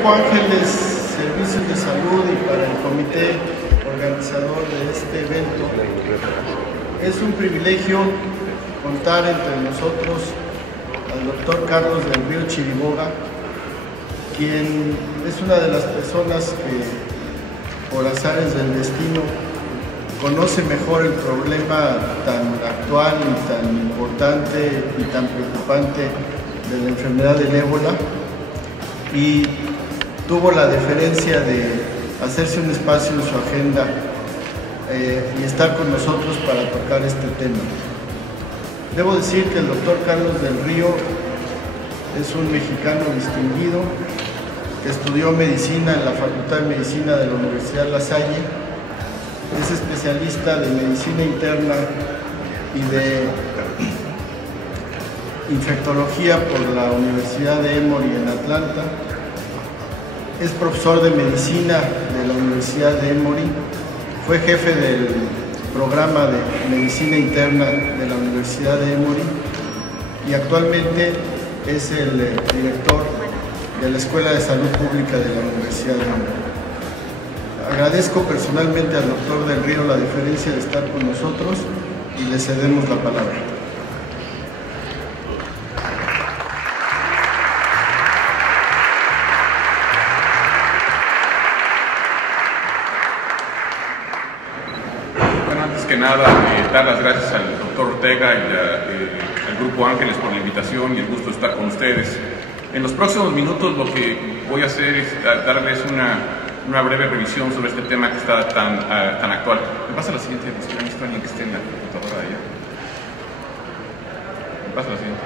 Grupo Ángeles Servicios de Salud y para el comité organizador de este evento, es un privilegio contar entre nosotros al doctor Carlos del Río Chiriboga, quien es una de las personas que, por azares del destino, conoce mejor el problema tan actual y tan importante y tan preocupante de la enfermedad del ébola, y tuvo la deferencia de hacerse un espacio en su agenda y estar con nosotros para tocar este tema. Debo decir que el doctor Carlos del Río es un mexicano distinguido que estudió medicina en la Facultad de Medicina de la Universidad La Salle, es especialista de medicina interna y de infectología por la Universidad de Emory en Atlanta, es profesor de medicina de la Universidad de Emory, fue jefe del programa de medicina interna de la Universidad de Emory y actualmente es el director de la Escuela de Salud Pública de la Universidad de Emory. Agradezco personalmente al doctor del Río la deferencia de estar con nosotros y le cedemos la palabra. Bueno, antes que nada, dar las gracias al doctor Ortega y al Grupo Ángeles por la invitación y el gusto de estar con ustedes. En los próximos minutos lo que voy a hacer es darles una breve revisión sobre este tema que está tan actual. Me pasa la siguiente, si han visto a alguien que esté en la computadora allá. Me pasa la siguiente.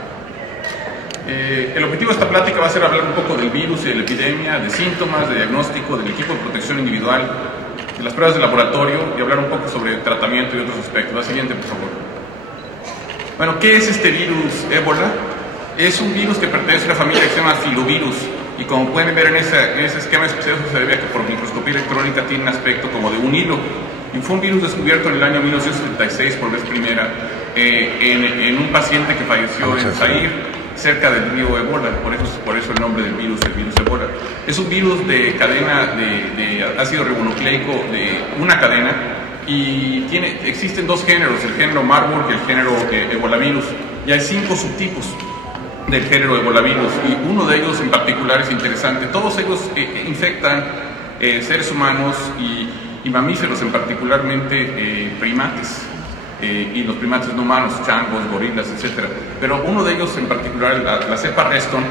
El objetivo de esta plática va a ser hablar un poco del virus y de la epidemia, de síntomas, de diagnóstico, del equipo de protección individual, de las pruebas de laboratorio y hablar un poco sobre tratamiento y otros aspectos. La siguiente, por favor. Bueno, ¿qué es este virus ébola? Es un virus que pertenece a una familia que se llama filovirus. Y como pueden ver en ese esquema especial, se debe a que por microscopía electrónica tiene un aspecto como de un hilo. Y fue un virus descubierto en el año 1976 por vez primera en un paciente que falleció en Zaire, cerca del río Ébola. Por eso el nombre del virus, el virus Ébola. Es un virus de cadena de ácido ribonucleico de una cadena y existen dos géneros, el género Marburg y el género Ebolavirus. Y hay 5 subtipos del género Ebolavirus y uno de ellos en particular es interesante. Todos ellos infectan seres humanos y mamíferos, en particularmente primates y los primates no humanos, changos, gorilas, etc. Pero uno de ellos en particular, la cepa Reston,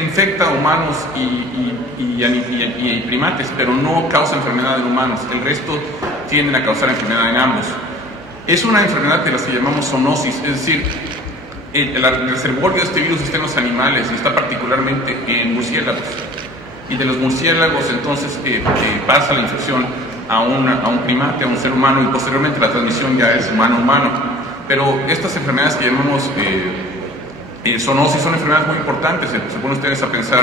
infecta a humanos y primates, pero no causa enfermedad en humanos. El resto tienden a causar enfermedad en ambos. Es una enfermedad de las que llamamos zoonosis, es decir, el reservorio de este virus está en los animales y está particularmente en murciélagos. Y de los murciélagos entonces pasa la infección a un primate, a un ser humano, y posteriormente la transmisión ya es humano-humano. Pero estas enfermedades que llamamos zoonosis son enfermedades muy importantes. Se ponen ustedes a pensar,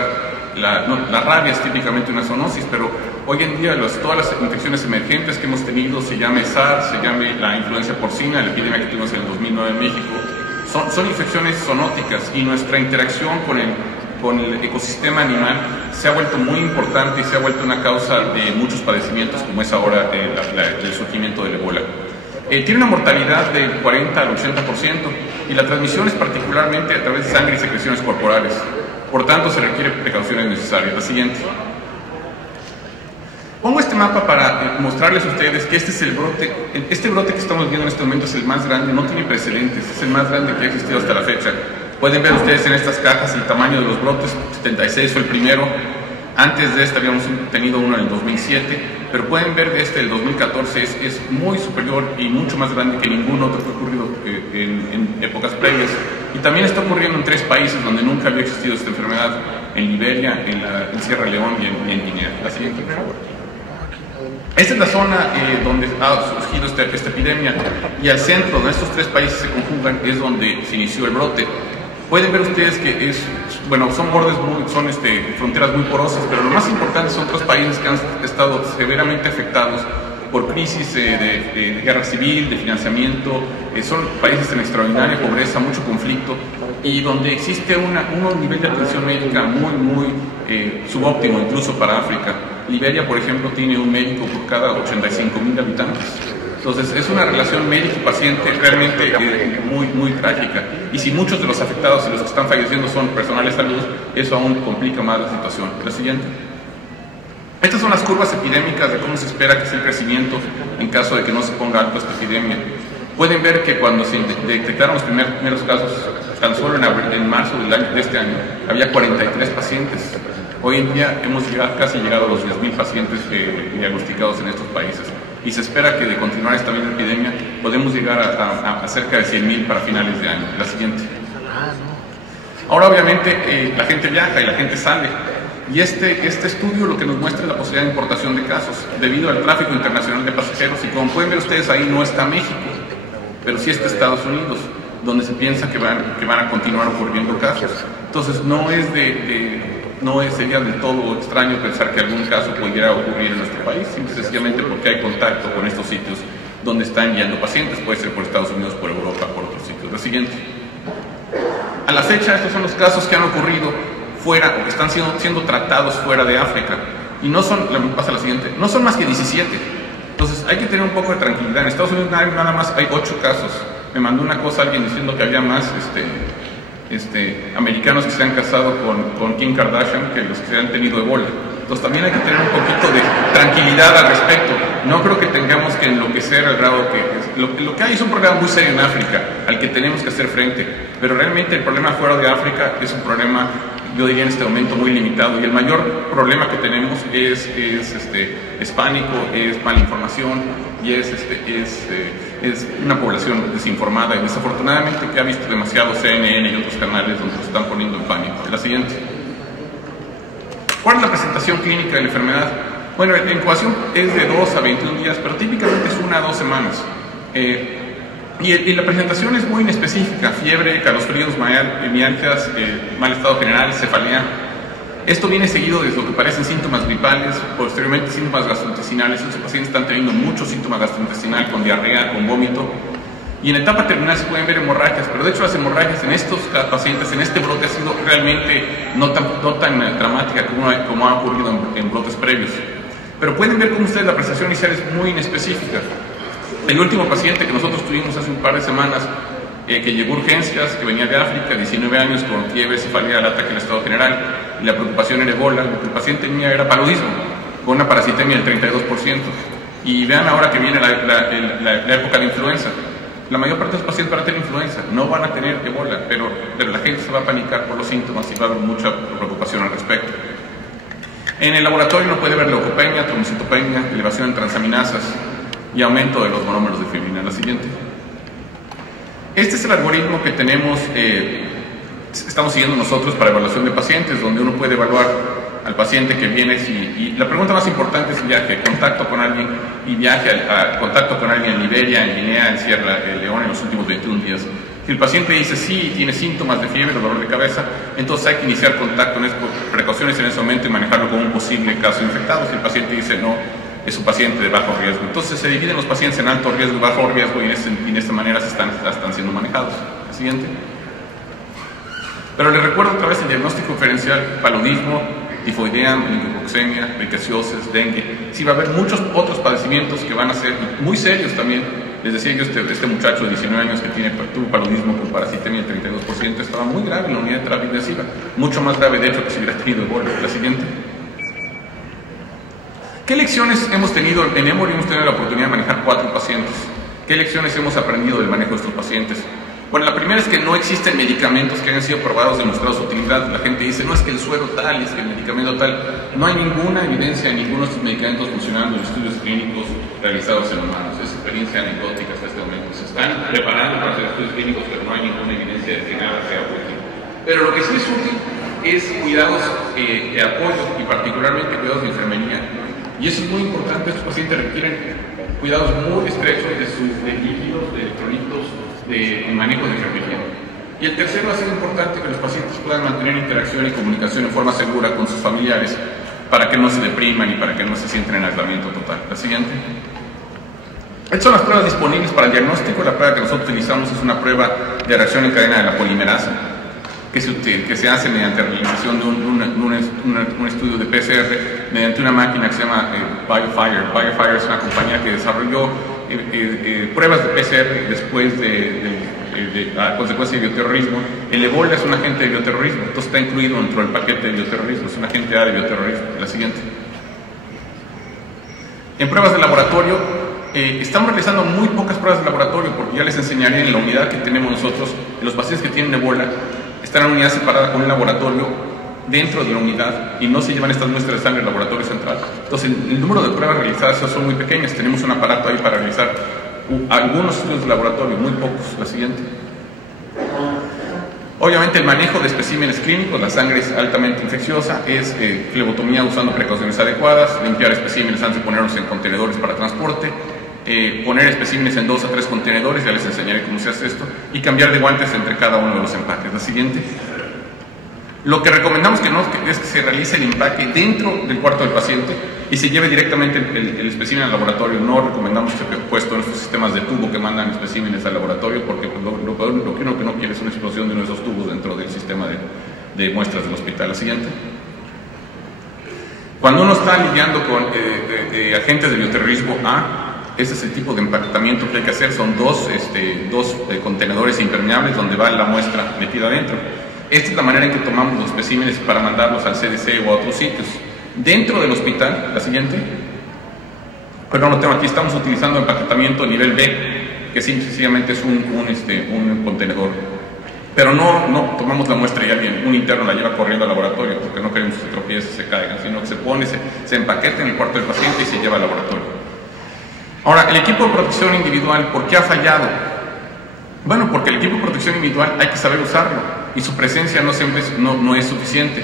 la rabia es típicamente una zoonosis, pero hoy en día todas las infecciones emergentes que hemos tenido, se llame SARS, se llame la influencia porcina, la epidemia que tuvimos en el 2009 en México, son infecciones zoonóticas, y nuestra interacción con el ecosistema animal se ha vuelto muy importante y se ha vuelto una causa de muchos padecimientos, como es ahora el surgimiento del ébola. Tiene una mortalidad del 40 al 80% y la transmisión es particularmente a través de sangre y secreciones corporales. Por tanto, se requieren precauciones necesarias. La siguiente. Pongo este mapa para mostrarles a ustedes que este es el brote. Este brote que estamos viendo en este momento es el más grande, no tiene precedentes, es el más grande que ha existido hasta la fecha. Pueden ver ustedes en estas cajas el tamaño de los brotes. 76 fue el primero. Antes de este habíamos tenido uno en el 2007, pero pueden ver de el 2014 es muy superior y mucho más grande que ningún otro que ha ocurrido en épocas previas. Y también está ocurriendo en 3 países donde nunca había existido esta enfermedad: en Liberia, en Sierra León y en Guinea. La siguiente, por favor. Esta es la zona donde ha surgido esta epidemia, y al centro, donde estos 3 países se conjugan, es donde se inició el brote. Pueden ver ustedes que son bordes fronteras muy porosas, pero lo más importante son 3 países que han estado severamente afectados por crisis de guerra civil, de financiamiento. Son países en extraordinaria pobreza, mucho conflicto, y donde existe un nivel de atención médica muy subóptimo, incluso para África. Liberia, por ejemplo, tiene un médico por cada 85,000 habitantes. Entonces, es una relación médico-paciente realmente muy trágica. Y si muchos de los afectados y los que están falleciendo son personal de salud, eso aún complica más la situación. La siguiente. Estas son las curvas epidémicas de cómo se espera que sea el crecimiento en caso de que no se ponga alto esta epidemia. Pueden ver que cuando se detectaron los primeros casos, tan solo en marzo de este año, había 43 pacientes. Hoy en día hemos casi llegado a los 10,000 pacientes diagnosticados en estos países. Y se espera que de continuar esta misma epidemia podemos llegar a cerca de 100,000 para finales de año. La siguiente. Ahora obviamente la gente viaja y la gente sale. Y este estudio lo que nos muestra es la posibilidad de importación de casos debido al tráfico internacional de pasajeros. Y como pueden ver ustedes, ahí no está México, pero sí está Estados Unidos, donde se piensa que van a continuar ocurriendo casos. Entonces sería del todo extraño pensar que algún caso pudiera ocurrir en nuestro país, sencillamente porque hay contacto con estos sitios donde están enviando pacientes, puede ser por Estados Unidos, por Europa, por otros sitios. La siguiente. A la fecha, estos son los casos que han ocurrido fuera, o que están siendo tratados fuera de África, y no son, pasa la siguiente, no son más que 17. Entonces hay que tener un poco de tranquilidad. En Estados Unidos nada más hay 8 casos. Me mandó una cosa alguien diciendo que había más americanos que se han casado con Kim Kardashian que los que han tenido Ebola. Entonces también hay que tener un poquito de tranquilidad al respecto. No creo que tengamos que enloquecer al grado que lo que hay es un problema muy serio en África al que tenemos que hacer frente, pero realmente el problema fuera de África es un problema, yo diría en este momento, muy limitado, y el mayor problema que tenemos es hispánico, es mala información y es una población desinformada y desafortunadamente que ha visto demasiado CNN y otros canales donde se están poniendo en pánico. La siguiente. ¿Cuál es la presentación clínica de la enfermedad? Bueno, la incubación es de 2 a 21 días, pero típicamente es 1 a 2 semanas. Y la presentación es muy inespecífica: fiebre, calofríos, mialgias, mal estado general, cefalea. Esto viene seguido de lo que parecen síntomas gripales, posteriormente síntomas gastrointestinales. Estos pacientes están teniendo muchos síntomas gastrointestinales, con diarrea, con vómito. Y en etapa terminal se pueden ver hemorragias, pero de hecho las hemorragias en estos pacientes, en este brote, ha sido realmente no tan dramática como ha ocurrido en brotes previos. Pero pueden ver como ustedes la presentación inicial es muy inespecífica. El último paciente que nosotros tuvimos hace un par de semanas, que llegó a urgencias, que venía de África, 19 años, con fiebre, cefalea, el ataque al estado general, y la preocupación era Ebola. Lo que el paciente tenía era paludismo, con una parasitemia del 32%. Y vean ahora que viene la época de influenza. La mayor parte de los pacientes van a tener influenza, no van a tener Ebola, pero la gente se va a panicar por los síntomas y va a haber mucha preocupación al respecto. En el laboratorio uno puede ver leucopenia, trombocitopenia, elevación en transaminasas y aumento de los monómeros de fibrina. La siguiente. Este es el algoritmo que estamos siguiendo nosotros para evaluación de pacientes, donde uno puede evaluar al paciente que viene y la pregunta más importante es viaje, contacto con alguien, y viaje contacto con alguien en Liberia, en Guinea, en Sierra Leona en los últimos 21 días. Si el paciente dice sí, tiene síntomas de fiebre o dolor de cabeza, entonces hay que iniciar contacto, precauciones en ese momento y manejarlo como un posible caso infectado. Si el paciente dice no, es un paciente de bajo riesgo. Entonces se dividen los pacientes en alto riesgo y bajo riesgo, y de esta manera están siendo manejados. Siguiente. Pero les recuerdo otra vez el diagnóstico diferencial: paludismo, tifoidea, meningococcemia, riqueciosis, dengue. Sí, va a haber muchos otros padecimientos que van a ser muy serios también. Les decía yo, este muchacho de 19 años que tuvo paludismo con parasitemia del 32%, estaba muy grave en la unidad de terapia intensiva, mucho más grave de hecho que si hubiera tenido Ebola. La siguiente. ¿Qué lecciones hemos tenido? En Emory hemos tenido la oportunidad de manejar 4 pacientes. ¿Qué lecciones hemos aprendido del manejo de estos pacientes? Bueno, la primera es que no existen medicamentos que hayan sido probados, demostrados su utilidad. La gente dice, no, es que el suero tal, es que el medicamento tal. No hay ninguna evidencia de ninguno de estos medicamentos funcionando en estudios clínicos realizados en humanos. Es experiencia anecdótica hasta este momento. Se están preparando para hacer estudios clínicos, pero no hay ninguna evidencia de que nada sea útil. Pero lo que sí es útil es cuidados de apoyo, y particularmente cuidados de enfermería. Y eso es muy importante. Estos pacientes requieren cuidados muy estrechos de líquidos, de electrolitos, de manejo de enfermería. Y el tercero, ha sido importante que los pacientes puedan mantener interacción y comunicación en forma segura con sus familiares, para que no se depriman y para que no se sientan en aislamiento total. La siguiente. Estas son las pruebas disponibles para el diagnóstico. La prueba que nosotros utilizamos es una prueba de reacción en cadena de la polimerasa, que se hace mediante la realización de un estudio de PCR mediante una máquina que se llama BioFire. BioFire es una compañía que desarrolló pruebas de PCR después a consecuencia de bioterrorismo. El ébola es un agente de bioterrorismo, entonces está incluido dentro del paquete de bioterrorismo, es un agente A de bioterrorismo. La siguiente. En pruebas de laboratorio, estamos realizando muy pocas pruebas de laboratorio, porque ya les enseñaré en la unidad que tenemos nosotros. Los pacientes que tienen ébola están en una unidad separada con un laboratorio dentro de la unidad y no se llevan estas muestras de sangre al laboratorio central. Entonces el número de pruebas realizadas son muy pequeñas. Tenemos un aparato ahí para realizar algunos estudios de laboratorio, muy pocos. La siguiente. Obviamente el manejo de especímenes clínicos, la sangre es altamente infecciosa, es flebotomía usando precauciones adecuadas, limpiar especímenes antes de ponerlos en contenedores para transporte, poner especímenes en 2 a 3 contenedores, ya les enseñaré cómo se hace esto, y cambiar de guantes entre cada uno de los empaques. La siguiente. Lo que recomendamos es que se realice el empaque dentro del cuarto del paciente y se lleve directamente el espécimen al laboratorio. No recomendamos que esté puesto en estos sistemas de tubo que mandan especímenes al laboratorio, porque pues, lo que uno no quiere es una explosión de uno de esos tubos dentro del sistema de muestras del hospital. La siguiente. Cuando uno está lidiando con agentes de bioterrorismo A, ese es el tipo de empaquetamiento que hay que hacer. Son dos contenedores impermeables donde va la muestra metida adentro. Esta es la manera en que tomamos los especímenes para mandarlos al CDC o a otros sitios. Dentro del hospital, la siguiente. Perdón, lo tengo aquí. Estamos utilizando empaquetamiento nivel B, que sencillamente es un contenedor. Pero no tomamos la muestra y un interno la lleva corriendo al laboratorio, porque no queremos que se tropiece, se caigan, sino que se pone, se empaqueta en el cuarto del paciente y se lleva al laboratorio. Ahora, el equipo de protección individual, ¿por qué ha fallado? Bueno, porque el equipo de protección individual hay que saber usarlo y su presencia no siempre no es suficiente.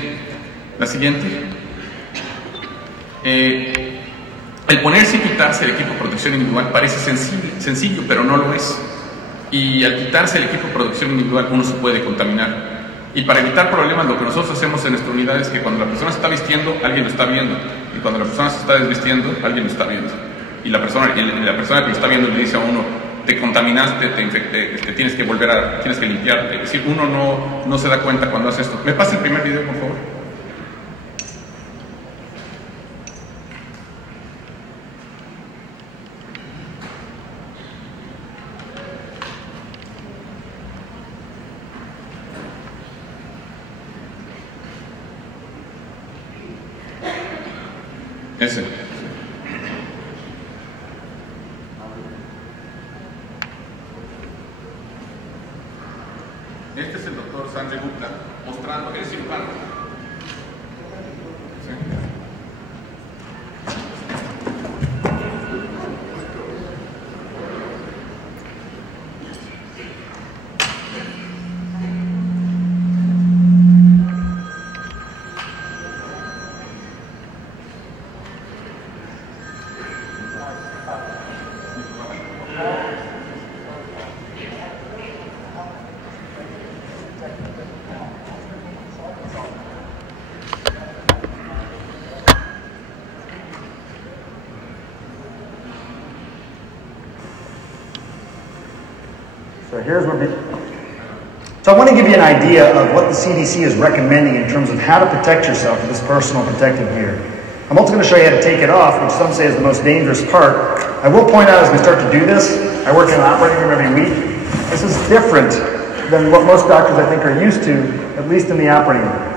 La siguiente. El ponerse y quitarse el equipo de protección individual parece sencillo, pero no lo es. Y al quitarse el equipo de protección individual uno se puede contaminar. Y para evitar problemas, lo que nosotros hacemos en nuestra unidad es que cuando la persona se está vistiendo, alguien lo está viendo. Y cuando la persona se está desvistiendo, alguien lo está viendo. Y la persona que lo está viendo le dice a uno: te contaminaste, te infecté, tienes que limpiarte. Es decir, uno no se da cuenta cuando hace esto. ¿Me pasa el primer video, por favor? Ese. Este es el doctor Sanjay Gupta mostrando, es cirujano. ¿Sí? So I want to give you an idea of what the CDC is recommending in terms of how to protect yourself with this personal protective gear. I'm also going to show you how to take it off, which some say is the most dangerous part. I will point out as we start to do this, I work in an operating room every week. This is different than what most doctors I think are used to, at least in the operating room.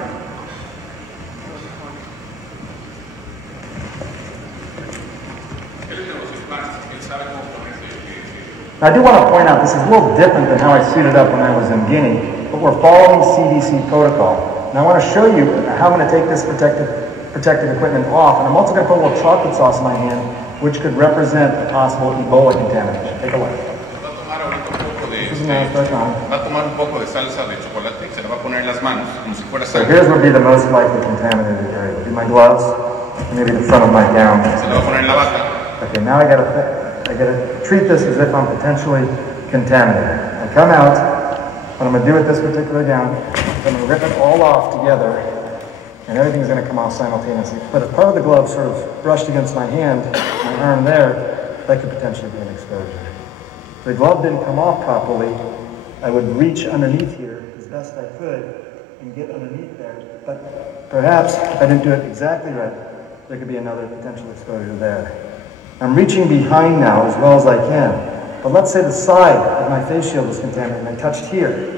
I do want to point out this is a little different than how I suited up when I was in Guinea, but we're following CDC protocol. And I want to show you how I'm going to take this protective equipment off, and I'm also going to put a little chocolate sauce in my hand, which could represent a possible Ebola contamination. Take a look. Va a tomar un poco de salsa de chocolate y se la va a poner en las manos como si fuera So sangre. here's what would be the most likely contaminated area. Be my gloves, maybe the front of my gown. Se la va a poner en la bata. Okay, now I gotta treat this as if I'm potentially contaminated. I come out, what I'm gonna do with this particular gown, I'm gonna rip it all off together, and everything's gonna come off simultaneously. But if part of the glove sort of brushed against my hand, my arm there, that could potentially be an exposure. If the glove didn't come off properly, I would reach underneath here as best I could and get underneath there. But perhaps if I didn't do it exactly right, there could be another potential exposure there. I'm reaching behind now as well as I can. But let's say the side of my face shield was contaminated and I touched here.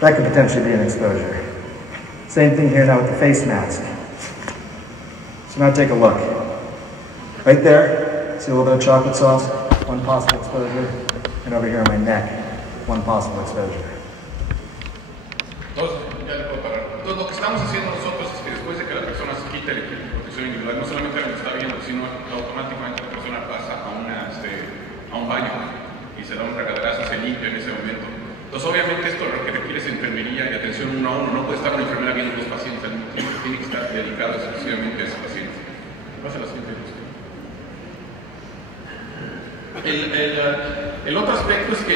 That could potentially be an exposure. Same thing here now with the face mask. So now take a look. Right there, see a little bit of chocolate sauce? One possible exposure. And over here on my neck, one possible exposure. Entonces, ya le puedo parar. Entonces, lo que estamos haciendo nosotros es que después de que la persona se quite el equipo de protección individual, no solamente lo está viendo, sino automáticamente la persona pasa a un baño y se da un regaderazo, se limpia en ese momento. Entonces, obviamente, esto lo que requiere es enfermería y atención uno a uno. No puede estar una enfermera viendo a los pacientes al mismo tiempo, tiene que estar dedicado exclusivamente a ese paciente. Pasa la siguiente cosa. El otro aspecto es que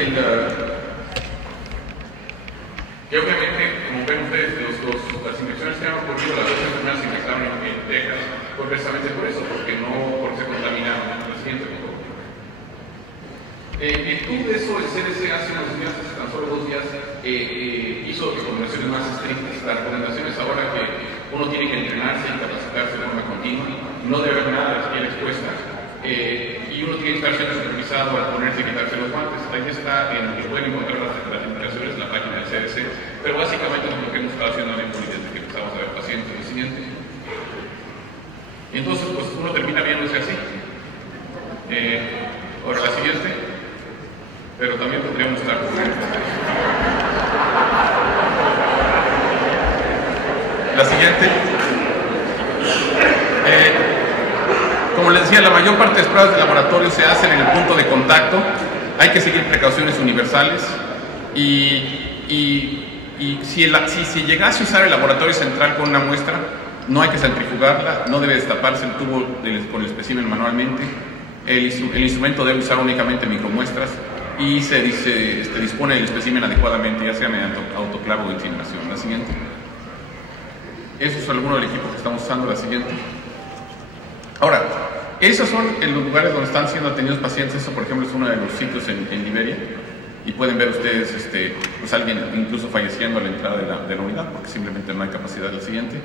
obviamente, como ven ustedes, las infecciones que han ocurrido, las dos enfermedades se infectaron en Texas, fue precisamente por eso, porque se contaminaron. La siguiente, por favor. En virtud de eso, el CDC hace unos días, hace tan solo 2 días, hizo recomendaciones más estrictas. Las recomendaciones ahora que uno tiene que entrenarse y capacitarse de forma continua, no debe haber nada de la piel expuesta, y uno tiene que estar siendo supervisado al ponerse y quitarse los guantes. Ahí está en que pueden encontrar las indicaciones en la página del CDC, pero básicamente es lo que hemos estado haciendo en el desde que empezamos a ver pacientes. Lo siguiente. Y entonces, pues uno termina viéndose así. Ahora la siguiente, pero también podríamos estar con la siguiente. Como les decía, la mayor parte de las pruebas de laboratorio se hacen en el punto de contacto. Hay que seguir precauciones universales y si llegase a usar el laboratorio central con una muestra, no hay que centrifugarla, no debe destaparse el tubo con el espécimen manualmente. El instrumento debe usar únicamente micromuestras y se dispone el espécimen adecuadamente, ya sea mediante autoclavo o incineración. La siguiente. Eso es alguno del equipo que estamos usando. La siguiente. Ahora, esos son los lugares donde están siendo atendidos pacientes. Eso, por ejemplo, es uno de los sitios en Liberia. Y pueden ver ustedes pues alguien incluso falleciendo a la entrada de la unidad porque simplemente no hay capacidad. La siguiente.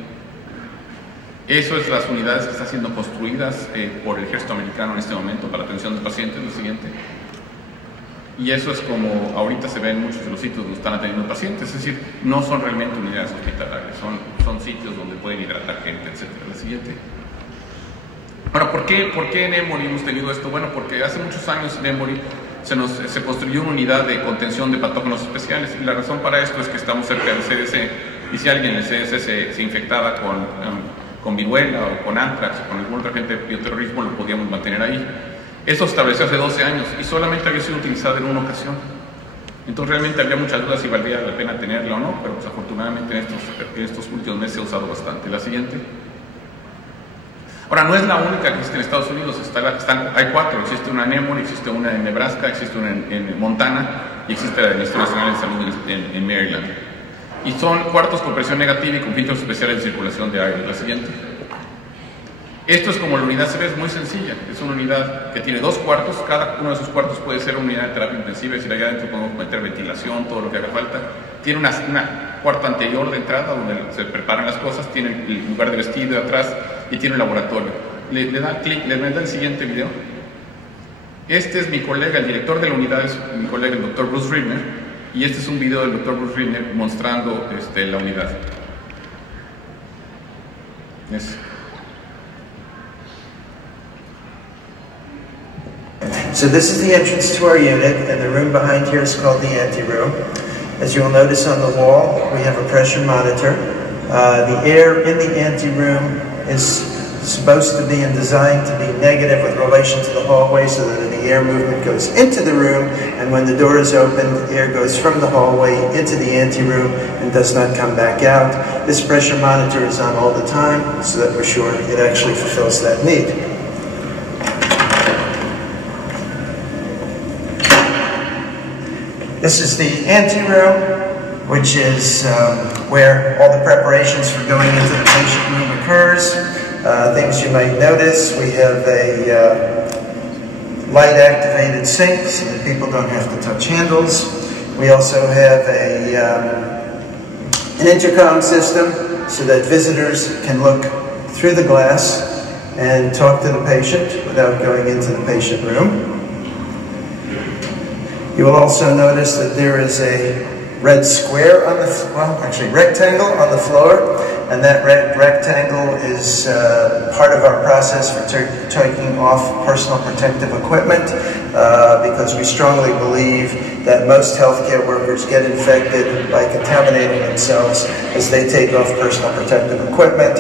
Eso es las unidades que están siendo construidas por el ejército americano en este momento para atención de pacientes. Lo siguiente. Y eso es como ahorita se ve en muchos de los sitios donde están atendiendo pacientes, es decir, no son realmente unidades hospitalarias, son sitios donde pueden hidratar gente, etc. La siguiente. Ahora, ¿por qué en Emory hemos tenido esto? Bueno, porque hace muchos años en Emory se construyó una unidad de contención de patógenos especiales y la razón para esto es que estamos cerca del CDC y si alguien en el CDC se infectaba con viruela o con anthrax o con algún otro agente de bioterrorismo, lo podíamos mantener ahí. Esto se estableció hace 12 años y solamente había sido utilizado en una ocasión. Entonces realmente había muchas dudas si valdría la pena tenerla o no, pero pues, afortunadamente en estos últimos meses se ha usado bastante. La siguiente. Ahora, no es la única que existe en Estados Unidos, hay 4. Existe una en Emory, existe una en Nebraska, existe una en Montana y existe la del Instituto Nacional de Salud en Maryland. Y son cuartos con presión negativa y con filtros especiales de circulación de aire. La siguiente. Esto es como la unidad se ve, es muy sencilla. Es una unidad que tiene 2 cuartos, cada uno de esos cuartos puede ser una unidad de terapia intensiva, es decir, allá adentro podemos meter ventilación, todo lo que haga falta. Tiene una cuarto anterior de entrada donde se preparan las cosas, tiene el lugar de vestido de atrás y tiene un laboratorio. Le da clic, le da el siguiente video. Este es mi colega, el director de la unidad es mi colega, el doctor Bruce Riedner, y este es un video del doctor Bruce Riedner mostrando la unidad. So this is the entrance to our unit, and the room behind here is called the anteroom. As you will notice on the wall, we have a pressure monitor. The air in the anteroom is supposed to be and designed to be negative with relation to the hallway so that the air movement goes into the room, and when the door is opened, air goes from the hallway into the anteroom and does not come back out. This pressure monitor is on all the time so that we're sure it actually fulfills that need. This is the anteroom, which is where all the preparations for going into the patient room occurs. Things you might notice, we have a light-activated sink so that people don't have to touch handles. We also have an intercom system so that visitors can look through the glass and talk to the patient without going into the patient room. You will also notice that there is a red square on the, rectangle on the floor, and that red rectangle is part of our process for taking off personal protective equipment because we strongly believe that most healthcare workers get infected by contaminating themselves as they take off personal protective equipment.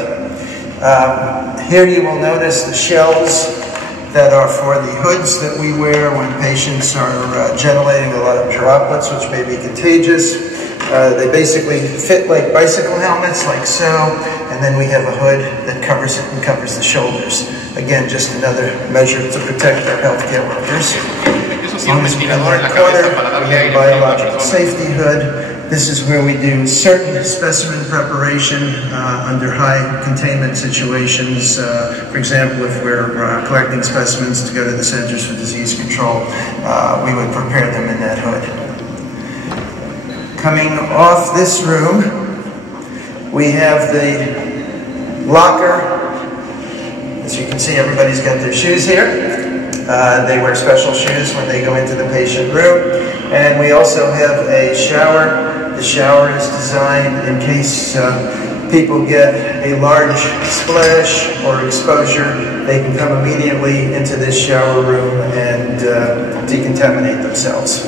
Here you will notice the shells that are for the hoods that we wear when patients are generating a lot of droplets, which may be contagious. They basically fit like bicycle helmets, like so, and then we have a hood that covers it and covers the shoulders. Again, just another measure to protect our healthcare workers. On this corner, we have a biological safety hood. This is where we do certain specimen preparation under high containment situations. For example, if we're collecting specimens to go to the Centers for Disease Control, we would prepare them in that hood. Coming off this room, we have the locker. As you can see, everybody's got their shoes here. They wear special shoes when they go into the patient room. And we also have a shower. The shower is designed in case people get a large splash or exposure, they can come immediately into this shower room and decontaminate themselves.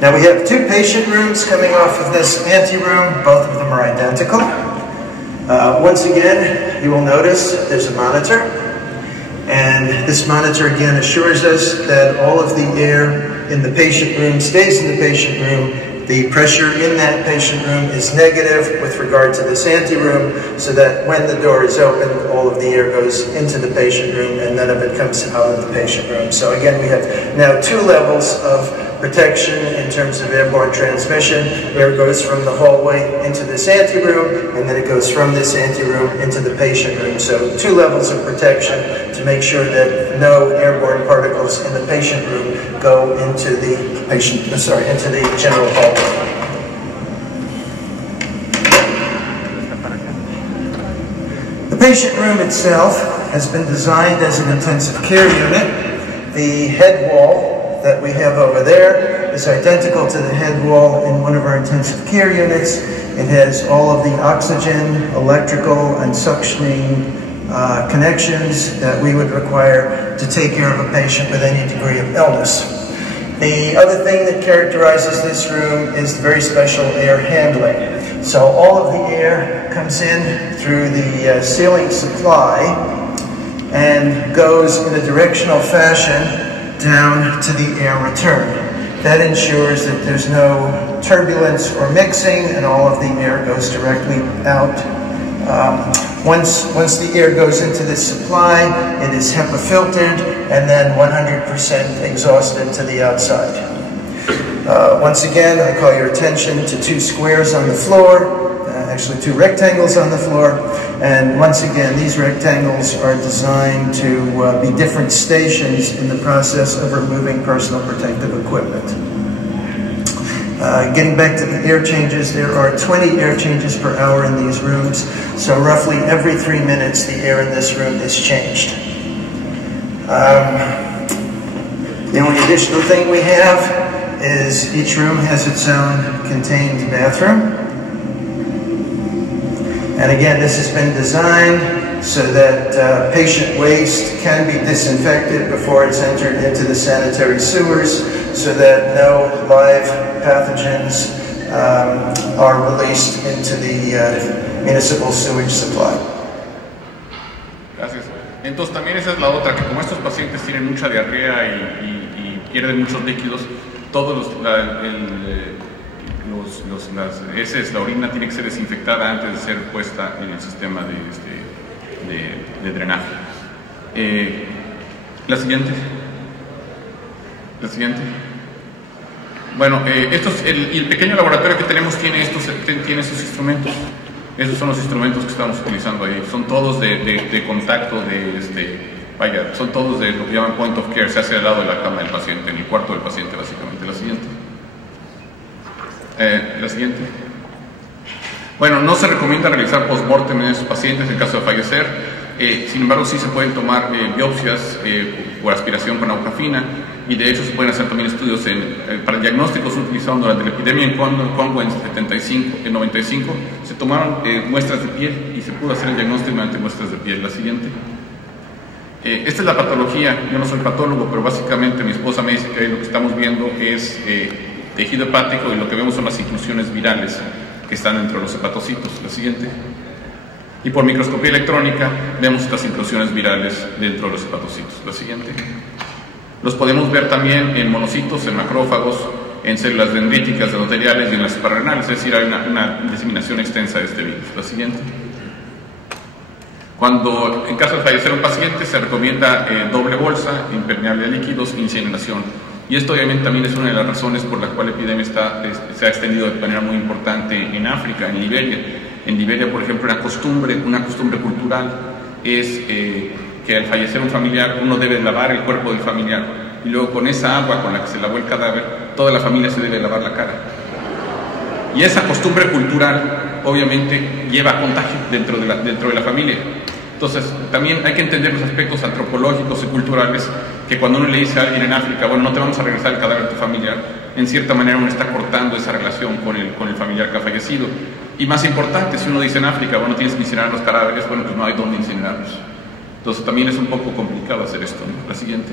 Now we have two patient rooms coming off of this anteroom. Both of them are identical. Once again, you will notice there's a monitor. And this monitor again assures us that all of the air in the patient room stays in the patient room. The pressure in that patient room is negative with regard to this anteroom, so that when the door is open, all of the air goes into the patient room and none of it comes out of the patient room. So again, we have now two levels of protection in terms of airborne transmission. Air goes from the hallway into this anteroom, and then it goes from this anteroom into the patient room. So two levels of protection to make sure that no airborne particles in the patient room go into the into the general hallway. The patient room itself has been designed as an intensive care unit. The head wall that we have over there is identical to the head wall in one of our intensive care units. It has all of the oxygen, electrical, and suctioning connections that we would require to take care of a patient with any degree of illness. The other thing that characterizes this room is the very special air handling. So all of the air comes in through the ceiling supply and goes in a directional fashion down to the air return. That ensures that there's no turbulence or mixing, and all of the air goes directly out. Once the air goes into this supply, it is HEPA filtered and then 100% exhausted to the outside. Once again, I call your attention to two squares on the floor, actually two rectangles on the floor, and once again, these rectangles are designed to be different stations in the process of removing personal protective equipment. Getting back to the air changes, there are 20 air changes per hour in these rooms, so roughly every 3 minutes the air in this room is changed. The only additional thing we have is each room has its own contained bathroom. And again, this has been designed so that patient waste can be disinfected before it's entered into the sanitary sewers, so that no live pathogens are released into the municipal sewage supply. Gracias. Entonces también esa es la otra, que como estos pacientes tienen mucha diarrea y pierden muchos líquidos, todos las heces, la orina tiene que ser desinfectada antes de ser puesta en el sistema de drenaje. La siguiente. Bueno, el pequeño laboratorio que tenemos tiene estos instrumentos. Esos son los instrumentos que estamos utilizando ahí. Son todos de contacto, son todos de lo que llaman point of care, se hace al lado de la cama del paciente, en el cuarto del paciente básicamente. La siguiente. Bueno, no se recomienda realizar post-mortem en esos pacientes en caso de fallecer. Sin embargo, sí se pueden tomar biopsias por aspiración con aguja fina, y de hecho se pueden hacer también estudios para diagnósticos utilizados durante la epidemia en Congo en 95. Se tomaron muestras de piel y se pudo hacer el diagnóstico mediante muestras de piel. La siguiente. Esta es la patología. Yo no soy patólogo, pero básicamente mi esposa me dice que lo que estamos viendo es tejido hepático, y lo que vemos son las inclusiones virales que están dentro de los hepatocitos. La siguiente. Y por microscopía electrónica vemos estas inclusiones virales dentro de los hepatocitos. La siguiente. Los podemos ver también en monocitos, en macrófagos, en células dendríticas, endoteliales y en las suprarrenales, es decir, hay una diseminación extensa de este virus. La siguiente. Cuando en caso de fallecer un paciente se recomienda doble bolsa, impermeable a líquidos, incineración. Y esto obviamente también es una de las razones por la cual la epidemia se ha extendido de manera muy importante en África, en Liberia. En Liberia, por ejemplo, una costumbre cultural es que al fallecer un familiar uno debe lavar el cuerpo del familiar, y luego con esa agua con la que se lavó el cadáver, toda la familia se debe lavar la cara. Y esa costumbre cultural obviamente lleva contagio dentro de la familia. Entonces también hay que entender los aspectos antropológicos y culturales, que cuando uno le dice a alguien en África, bueno, no te vamos a regresar el cadáver de tu familiar, en cierta manera uno está cortando esa relación con el familiar que ha fallecido. Y más importante, si uno dice en África, bueno, tienes que incinerar los cadáveres, bueno, pues no hay dónde incinerarlos. Entonces también es un poco complicado hacer esto, ¿no? La siguiente.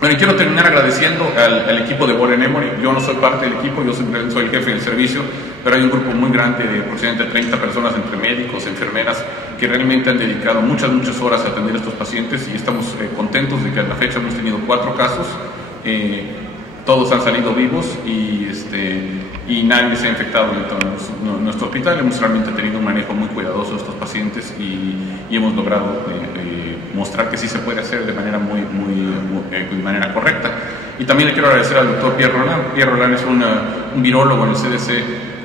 Bueno, y quiero terminar agradeciendo al equipo de Warren Emory. Yo no soy parte del equipo, yo soy el jefe del servicio, pero hay un grupo muy grande de aproximadamente 30 personas, entre médicos, enfermeras, que realmente han dedicado muchas horas a atender a estos pacientes, y estamos contentos de que a la fecha hemos tenido 4 casos. Todos han salido vivos y nadie se ha infectado en nuestro hospital. Hemos realmente tenido un manejo muy cuidadoso de estos pacientes y hemos logrado mostrar que sí se puede hacer de manera de manera correcta. Y también le quiero agradecer al doctor Pierre Roland. Pierre Roland es un virólogo en el CDC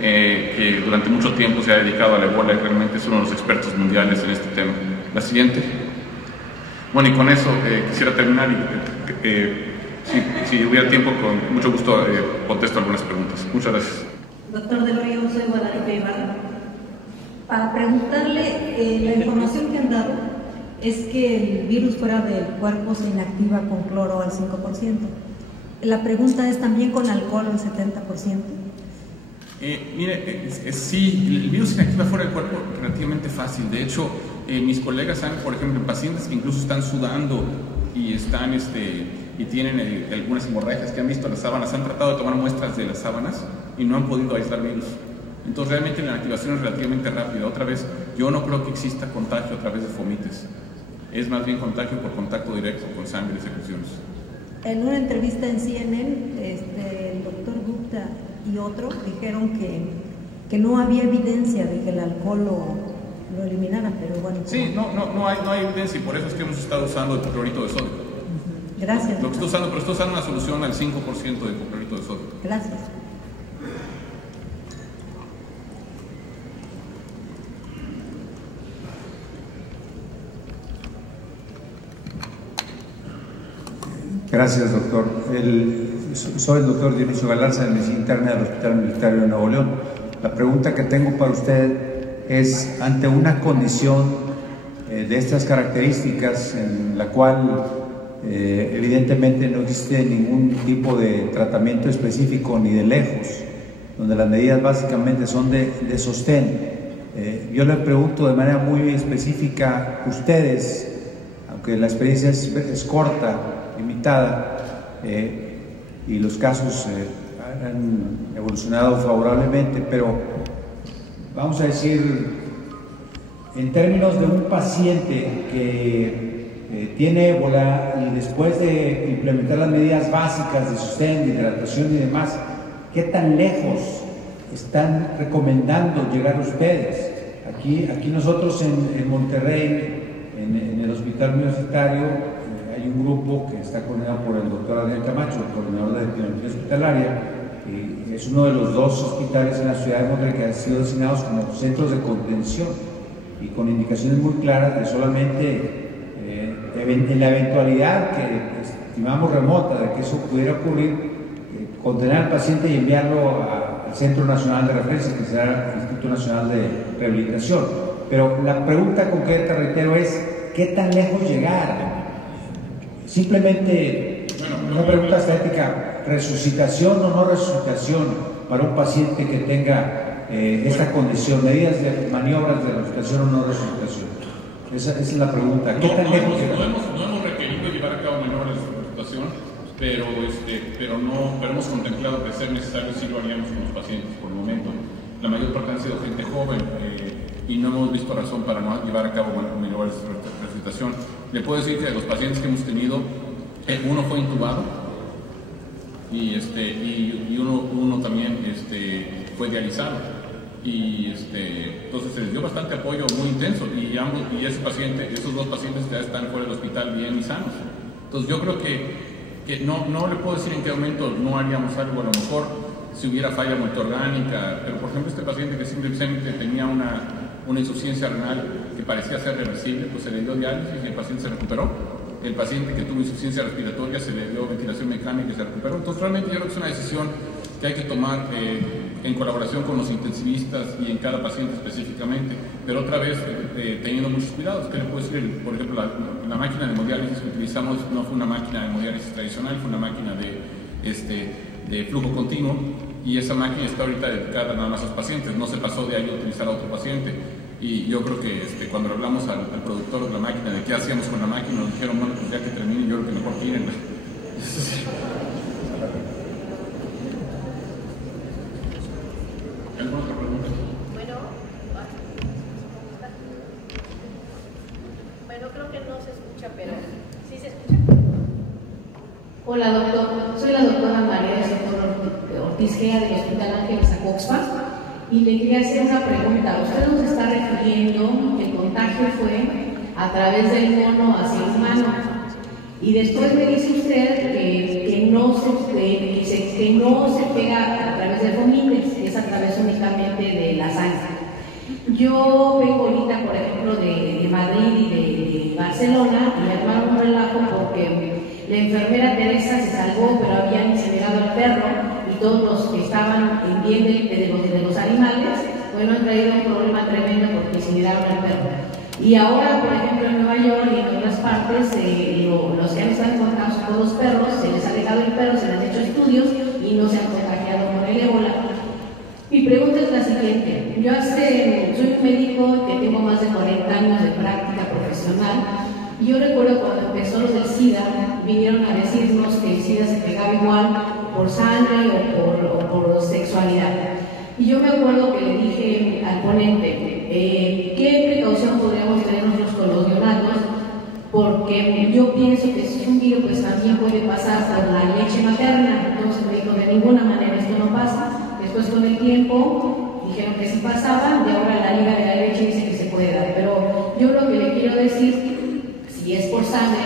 que durante mucho tiempo se ha dedicado a la Ebola y realmente es uno de los expertos mundiales en este tema. La siguiente. Bueno, y con eso quisiera terminar y si hubiera tiempo, con mucho gusto contesto algunas preguntas. Muchas gracias. Doctor Del Río, soy Guadalupe Ibarra. Para preguntarle, la información que han dado es que el virus fuera del cuerpo se inactiva con cloro al 5%. La pregunta es también con alcohol al 70%. Mire, sí, el virus se inactiva fuera del cuerpo relativamente fácil. De hecho, mis colegas saben, por ejemplo, en pacientes que incluso están sudando y están y tienen algunas hemorragias, que han visto las sábanas, han tratado de tomar muestras de las sábanas y no han podido aislar virus. Entonces realmente la inactivación es relativamente rápida. Otra vez, yo no creo que exista contagio a través de fomites, es más bien contagio por contacto directo con sangre y secreciones. En una entrevista en CNN, el doctor Gupta y otro dijeron que no había evidencia de que el alcohol lo eliminara, pero bueno. Sí, no hay evidencia, y por eso es que hemos estado usando el hipoclorito de sodio. Gracias. Lo que estoy usando, pero estoy usando una solución al 5% de hipoclorito de sodio. Gracias. Gracias, doctor. Soy el doctor Dionisio Galarza, de Medicina Interna del Hospital Militar de Nuevo León. La pregunta que tengo para usted es, ante una condición de estas características, en la cual evidentemente no existe ningún tipo de tratamiento específico ni de lejos, donde las medidas básicamente son de sostén, yo le pregunto de manera muy específica, ustedes, aunque la experiencia es corta, limitada, y los casos han evolucionado favorablemente, pero vamos a decir, en términos de un paciente que tiene ébola y después de implementar las medidas básicas de sostén, de hidratación y demás, ¿qué tan lejos están recomendando llegar ustedes? Aquí nosotros en Monterrey, en el hospital universitario, hay un grupo que está coordinado por el doctor Adrián Camacho, el coordinador de epidemiología hospitalaria, es uno de los 2 hospitales en la ciudad de Monterrey que han sido designados como centros de contención y con indicaciones muy claras de solamente en la eventualidad que estimamos remota de que eso pudiera ocurrir, contener al paciente y enviarlo al Centro Nacional de Referencia, que será el Instituto Nacional de Rehabilitación. Pero la pregunta concreta, reitero, es ¿qué tan lejos llegar? Simplemente una pregunta estética, ¿resucitación o no resucitación para un paciente que tenga esta condición? ¿Medidas de maniobras de resucitación o no resucitación? Esa es la pregunta. ¿Qué tan lejos llegar? No hemos requerido llevar a cabo maniobras de resucitación, pero hemos contemplado que ser necesario sí lo haríamos con los pacientes por el momento. La mayor parte han sido gente joven y no hemos visto razón para no llevar a cabo maniobras de resucitación. Le puedo decir que de los pacientes que hemos tenido, uno fue intubado y uno también fue dializado. Y entonces se les dio bastante apoyo muy intenso y esos 2 pacientes ya están fuera del hospital bien y sanos. Entonces yo creo que no le puedo decir en qué momento no haríamos algo, a lo mejor si hubiera falla multiorgánica, pero por ejemplo este paciente que simplemente tenía una insuficiencia renal que parecía ser reversible, pues se le dio diálisis y el paciente se recuperó. El paciente que tuvo insuficiencia respiratoria se le dio ventilación mecánica y se recuperó. Entonces realmente yo creo que es una decisión que hay que tomar en colaboración con los intensivistas y en cada paciente específicamente, pero otra vez teniendo muchos cuidados. ¿Qué le puedo decir? Por ejemplo, la máquina de hemodiálisis que utilizamos no fue una máquina de hemodiálisis tradicional, fue una máquina de flujo continuo, y esa máquina está ahorita dedicada nada más a los pacientes, no se pasó de ahí a utilizar a otro paciente. Y yo creo que cuando le hablamos al productor de la máquina de qué hacíamos con la máquina, nos dijeron, bueno, pues ya que terminen, yo creo que mejor tírenla. ¿Alguna otra pregunta? Bueno, creo que no se escucha, pero ¿sí se escucha? Hola, doctor. Soy la doctora María Ortiz Gea del Hospital Ángeles Acoxpa y le quería hacer una pregunta. Usted nos está refiriendo que el contagio fue a través del mono hacia el humano y después me dice usted que no se pega a través de fomites, es a través únicamente de la sangre. Yo vengo ahorita, por ejemplo, de Madrid y de Barcelona y armaron un relajo porque la enfermera Teresa se salvó, pero habían incinerado al perro y todos los que estaban en bien de los animales, bueno, han traído un problema tremendo porque incineraron al perro. Y ahora, por ejemplo, en Nueva York y en otras partes, los que han estado contagiados con los perros, se les ha dejado el perro, se les han hecho estudios y no se han contagiado con el ébola. Mi pregunta es la siguiente. Yo soy un médico que tengo más de 40 años de práctica profesional y yo recuerdo cuando empezó lo del SIDA, vinieron a decirnos que el SIDA se pegaba igual por sangre o por sexualidad. Y yo me acuerdo que le dije al ponente, ¿qué precaución podríamos tener nosotros con los neonatos? Porque yo pienso que si es un virus, pues también puede pasar por la leche materna. Entonces me dijo, de ninguna manera esto no pasa. Después con el tiempo dijeron que sí pasaban, y ahora la Liga de la Leche dice que se puede dar. Pero yo lo que le quiero decir, si es por sangre,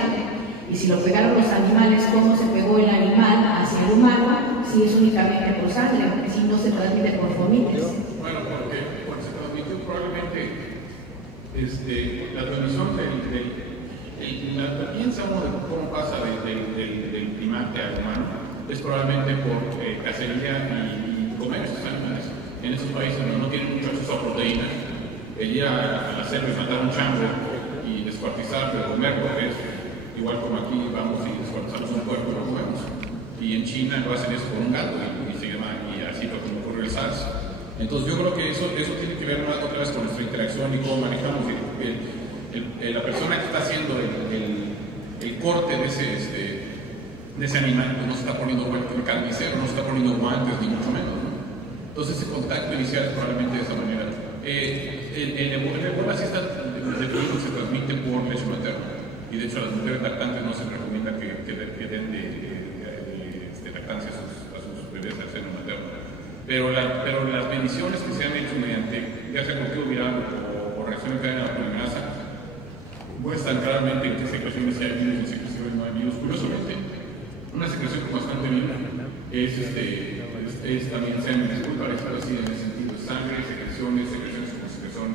y si lo pegaron los animales, ¿cómo se pegó el animal hacia el humano? Si es únicamente por sangre, si no se transmite por fomites. Bueno, porque se transmitió probablemente la transmisión la piensa uno de cómo pasa del primate al humano, es probablemente por cacería y comer esos animales. En esos países no tienen mucho acceso a proteínas, ir a la selva y matar un chango y descuartizarlo, comerlo, es igual como aquí vamos y descuartizamos un cuerpo y lo comemos. Y en China lo hacen eso con un gato y así fue como ocurrió el SARS. Entonces yo creo que eso tiene que ver otra vez con nuestra interacción y cómo manejamos la persona que está haciendo el corte de ese animal, pues no se está poniendo carnicero, no se está poniendo guantes ni mucho menos, ¿no? Entonces ese contacto inicial es probablemente de esa manera. El ébola sí está definido que se transmite por leche materna y de hecho a las mujeres lactantes no se recomienda que den de lactancia a sus bebés al seno materno. Pero las mediciones que se han hecho mediante ya sea cultivo viral o reacción en cadena de polimerasa muestran claramente en qué secreciones hay virus y en secreciones no hay virus. Curiosamente, una secreción bastante mínima es es también semen, es muy parecido así en el sentido de sangre, secreciones como secreción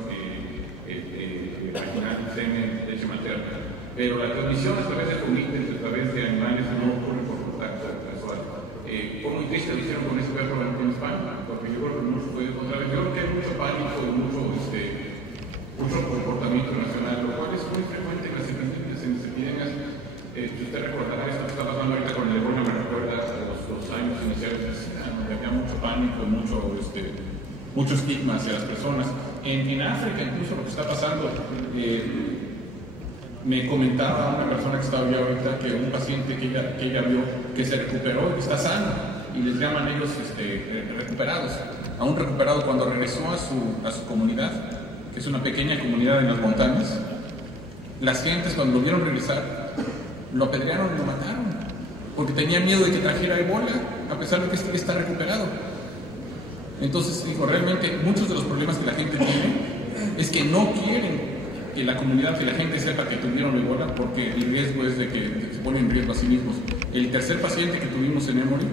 vaginal, semen, leche materna. Pero la transmisión a través de comités, a través de animales, no ocurre por contacto casual. Fue muy triste, lo hicieron con ese perro en España, porque yo creo que no se puede encontrar. Yo creo que hay mucho pánico y mucho comportamiento nacional, lo cual es muy frecuente en las epidemias. Si usted recordará esto que está pasando ahorita con el Ebola, me recuerda los años iniciales de SIDA, donde había mucho pánico, mucho estigma hacia las personas. En África, incluso lo que está pasando, me comentaba una persona que estaba allá ahorita que un paciente que ella vio que se recuperó y está sano, y les llaman ellos recuperados. A un recuperado, cuando regresó a su comunidad, que es una pequeña comunidad en las montañas, las gentes cuando lo vieron regresar lo apedrearon y lo mataron porque tenían miedo de que trajera Ebola, a pesar de que está recuperado. Entonces digo, realmente muchos de los problemas que la gente tiene es que no quieren que la comunidad, que la gente sepa que tuvieron Ebola, porque el riesgo es de que se ponen en riesgo a sí mismos. El tercer paciente que tuvimos en Emory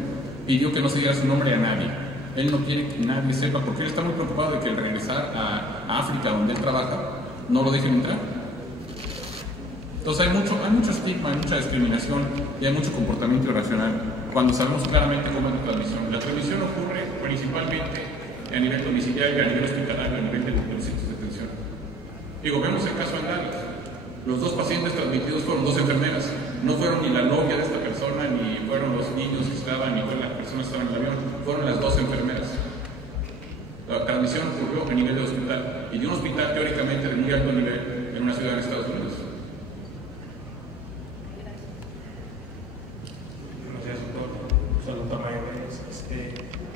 pidió que no se diera su nombre a nadie. Él no quiere que nadie sepa, porque él está muy preocupado de que al regresar a África, donde él trabaja, no lo dejen entrar. Entonces hay mucho estigma, hay mucha discriminación y hay mucho comportamiento irracional cuando sabemos claramente cómo es la transmisión. La transmisión ocurre principalmente a nivel domiciliario, a nivel hospitalario, a nivel de los sitios de atención. Digo, vemos el caso en Dallas. Los dos pacientes transmitidos fueron dos enfermeras. No fueron ni la novia de esta persona, ni fueron los niños que estaban, ni fueron las personas que estaban en el avión. Fueron las dos enfermeras. La transmisión ocurrió a nivel de hospital, y de un hospital teóricamente de muy alto nivel en una ciudad de Estados Unidos. Soy el doctor Mario Vélez.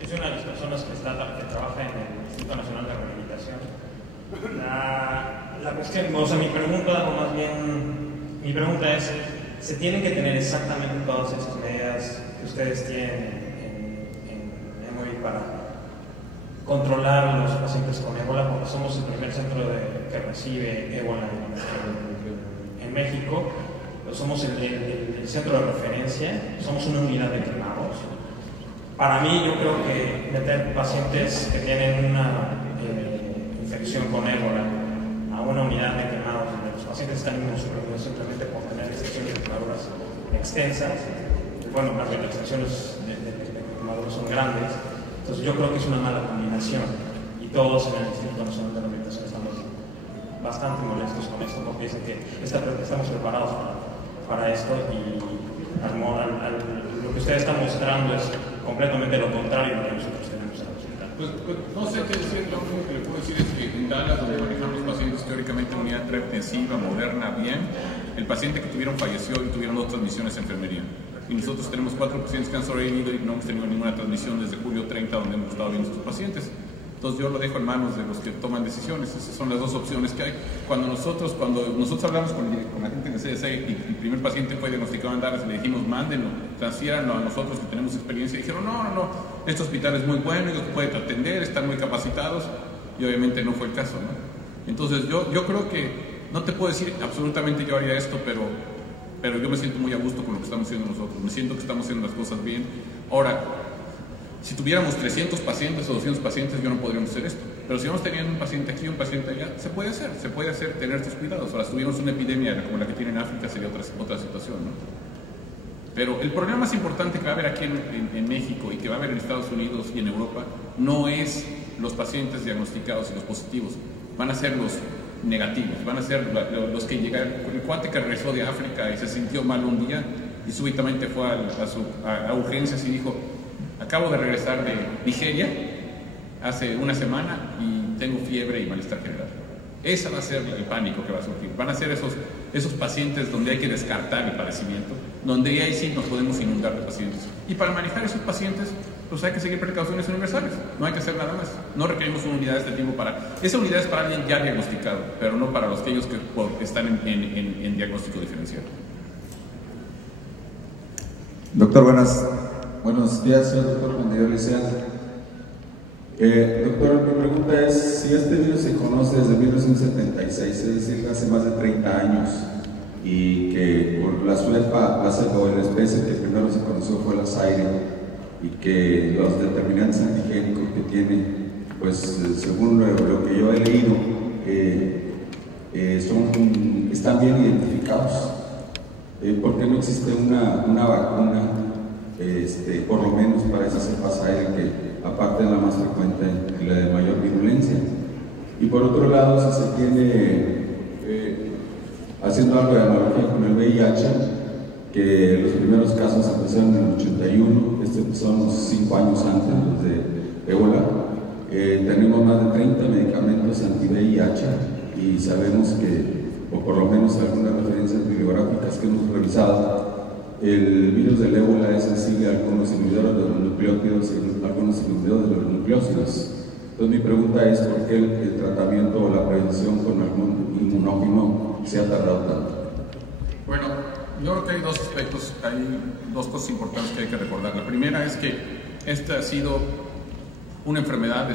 Es una de las personas que trabaja en el Instituto Nacional de Rehabilitación. La cuestión, o sea, mi pregunta es, ¿se tienen que tener exactamente todas esas medidas que ustedes tienen en Emory para controlar a los pacientes con ébola? Porque somos el primer centro que recibe ébola en México. Somos el centro de referencia, somos una unidad de quemados. Para mí, yo creo que meter pacientes que tienen una infección con ébola a una unidad de quemados, donde los pacientes están inmunosuprimidos simplemente por tener extensiones de quemaduras extensas, bueno, más bien las extensiones de quemaduras son grandes, entonces yo creo que es una mala combinación, y todos en el Instituto Nacional de Rehabilitación estamos bastante molestos con esto, porque dicen que estamos preparados para esto, y lo que usted está mostrando es completamente lo contrario de lo que nosotros tenemos en el hospital. Pues no sé qué decir, lo único que le puedo decir es que en Dallas, donde manejamos pacientes teóricamente en unidad preintensiva, moderna, bien, el paciente que tuvieron falleció y tuvieron 2 transmisiones en enfermería. Y nosotros tenemos 4 pacientes que han sobrevivido y no hemos tenido ninguna transmisión desde julio 30, donde hemos estado viendo estos pacientes. Entonces yo lo dejo en manos de los que toman decisiones. Esas son las 2 opciones que hay. Cuando nosotros hablamos con la gente de CDC y el primer paciente fue diagnosticado en Dallas, le dijimos, mándenlo, transfiéranlo a nosotros que tenemos experiencia. Y dijeron, no, este hospital es muy bueno, ellos pueden atender, están muy capacitados. Y obviamente no fue el caso, ¿no? Entonces yo creo que, no te puedo decir absolutamente yo haría esto, pero yo me siento muy a gusto con lo que estamos haciendo nosotros. Me siento que estamos haciendo las cosas bien. Ahora, si tuviéramos 300 pacientes o 200 pacientes, yo no podríamos hacer esto. Pero si vamos teniendo un paciente aquí, un paciente allá, se puede hacer tener estos cuidados. Ahora, si tuviéramos una epidemia como la que tiene en África, sería otra situación, ¿no? Pero el problema más importante que va a haber aquí en México y que va a haber en Estados Unidos y en Europa no es los pacientes diagnosticados y los positivos, van a ser los negativos, van a ser los que llegaron. El cuate que regresó de África y se sintió mal un día y súbitamente fue a urgencias y dijo, acabo de regresar de Nigeria hace una semana y tengo fiebre y malestar general. Ese va a ser el pánico que va a surgir. Van a ser esos pacientes donde hay que descartar el padecimiento, donde ahí sí nos podemos inundar de pacientes. Y para manejar esos pacientes, pues hay que seguir precauciones universales. No hay que hacer nada más. No requerimos una unidad de este tipo esa unidad es para alguien ya diagnosticado, pero no para aquellos que están en diagnóstico diferencial. Doctor, buenos días, soy el doctor Juan Diego Liceal. Doctor, mi pregunta es, si este virus se conoce desde 1976, es decir, hace más de 30 años, y que por la cepa placebo, la especie que primero se conoció fue la Zaire, y que los determinantes antigénicos que tiene, pues según lo que yo he leído, están bien identificados. ¿Por qué no existe una vacuna, por lo menos para esa cepa Zaire, que aparte es la más frecuente y la de mayor virulencia? Y por otro lado, si se tiene, haciendo algo de analogía con el VIH, que los primeros casos empezaron en el 81, son unos 5 años antes de ébola, tenemos más de 30 medicamentos anti-VIH y sabemos que, o por lo menos algunas referencias bibliográficas que hemos revisado, el virus del ébola es sensible a algunos inhibidores de los nucleótidos y algunos inhibidores de los nucleósidos. Entonces mi pregunta es ¿por qué el tratamiento o la prevención con algún inmunógeno se ha tardado tanto? Bueno, yo creo que hay dos aspectos, hay dos cosas importantes que hay que recordar. La primera es que esta ha sido una enfermedad,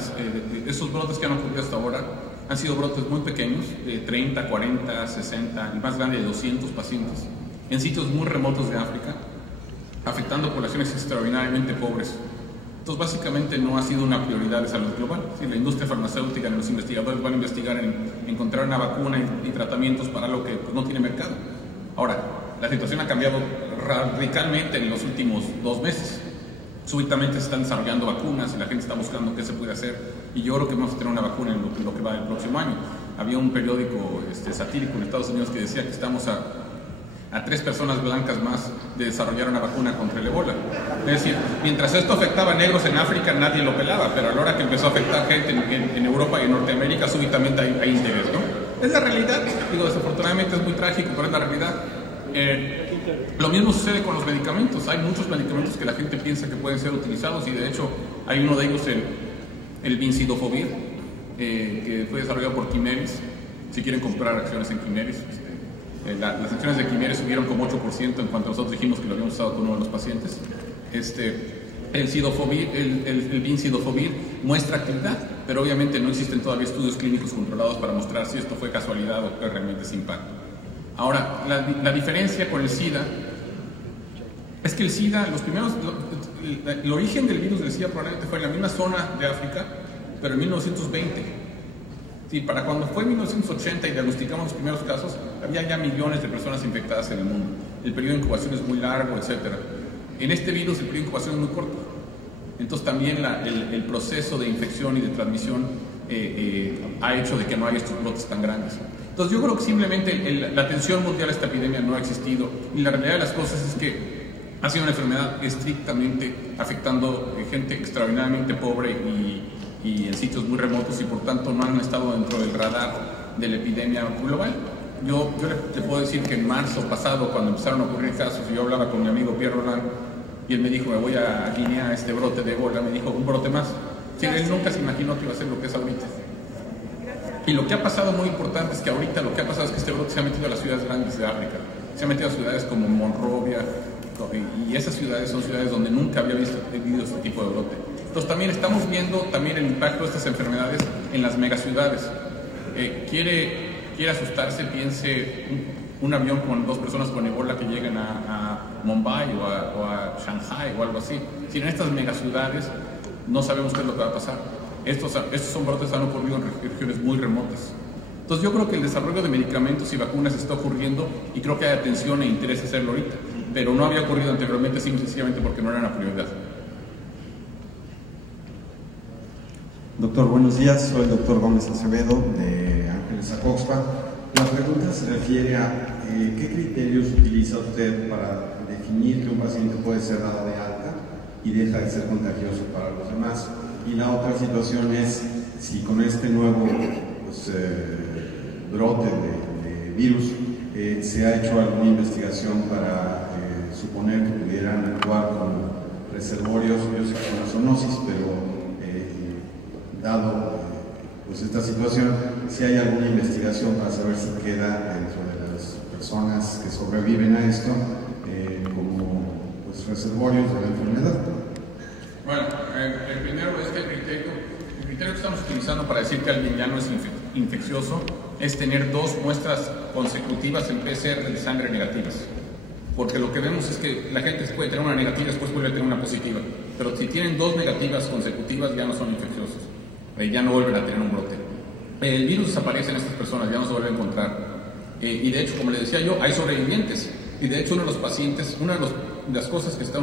esos brotes que han ocurrido hasta ahora han sido brotes muy pequeños, de 30, 40, 60, el más grande de 200 pacientes, en sitios muy remotos de África, afectando poblaciones extraordinariamente pobres. Entonces, básicamente no ha sido una prioridad de salud global. Si la industria farmacéutica y los investigadores van a investigar en encontrar una vacuna y tratamientos para algo que pues, no tiene mercado. Ahora, la situación ha cambiado radicalmente en los últimos 2 meses. Súbitamente se están desarrollando vacunas y la gente está buscando qué se puede hacer. Y yo creo que vamos a tener una vacuna en lo que va del próximo año. Había un periódico satírico en Estados Unidos que decía que estamos a 3 personas blancas más de desarrollar una vacuna contra el ébola. Es decir, mientras esto afectaba a negros en África, nadie lo pelaba, pero a la hora que empezó a afectar gente en Europa y en Norteamérica, súbitamente hay interés, ¿no? Es la realidad. Digo, desafortunadamente es muy trágico, pero es la realidad. Lo mismo sucede con los medicamentos. Hay muchos medicamentos que la gente piensa que pueden ser utilizados y de hecho hay uno de ellos, el Vincidofovir, que fue desarrollado por Chimeris. Si quieren comprar acciones en Chimeris, las acciones de Chimeris subieron como 8% en cuanto nosotros dijimos que lo habíamos usado con uno de los pacientes. El Vincidofovir muestra actividad, pero obviamente no existen todavía estudios clínicos controlados para mostrar si esto fue casualidad o realmente es impacto. Ahora, la diferencia con el SIDA es que el SIDA, el origen del virus del SIDA probablemente fue en la misma zona de África, pero en 1920. Sí, para cuando fue en 1980 y diagnosticamos los primeros casos, había ya millones de personas infectadas en el mundo. El periodo de incubación es muy largo, etc. En este virus el periodo de incubación es muy corto. Entonces también el proceso de infección y de transmisión ha hecho de que no haya estos brotes tan grandes. Entonces yo creo que simplemente la atención mundial a esta epidemia no ha existido y la realidad de las cosas es que ha sido una enfermedad estrictamente afectando gente extraordinariamente pobre y en sitios muy remotos y por tanto no han estado dentro del radar de la epidemia global. Yo le puedo decir que en marzo pasado, cuando empezaron a ocurrir casos, yo hablaba con mi amigo Pierre Roland y él me dijo, me voy a Guinea a este brote de ébola, me dijo, un brote más. Sí, él nunca se imaginó que iba a ser lo que es ahorita. Y lo que ha pasado muy importante es que ahorita lo que ha pasado es que este brote se ha metido a las ciudades grandes de África, se ha metido a ciudades como Monrovia, y esas ciudades son ciudades donde nunca había vivido este tipo de brote. Entonces también estamos viendo el impacto de estas enfermedades en las megaciudades. Quiere asustarse, piense un avión con 2 personas con ébola que lleguen a Mumbai o a Shanghai o algo así. Si en estas megaciudades no sabemos qué es lo que va a pasar. Estos son brotes que han ocurrido en regiones muy remotas. Entonces yo creo que el desarrollo de medicamentos y vacunas está ocurriendo y creo que hay atención e interés hacerlo ahorita, pero no había ocurrido anteriormente sencillamente porque no era una prioridad. Doctor, buenos días. Soy el doctor Gómez Acevedo de Ángeles Acoxpa. La pregunta se refiere a qué criterios utiliza usted para definir que un paciente puede ser dado de alta y deja de ser contagioso para los demás. Y la otra situación es si con este nuevo brote de virus se ha hecho alguna investigación para suponer que pudieran actuar como reservorios, yo sé que una zoonosis, pero dado esta situación, si hay alguna investigación para saber si queda dentro de las personas que sobreviven a esto como reservorios de la enfermedad. Bueno, el primero es que el criterio que estamos utilizando para decir que alguien ya no es infeccioso es tener 2 muestras consecutivas en PCR de sangre negativas. Porque lo que vemos es que la gente puede tener una negativa y después vuelve a tener una positiva. pero si tienen 2 negativas consecutivas ya no son infecciosos, ya no vuelven a tener un brote. El virus desaparece en estas personas, ya no se vuelve a encontrar. Y de hecho, como les decía yo, hay sobrevivientes. Y de hecho, uno de los pacientes, una de las cosas que se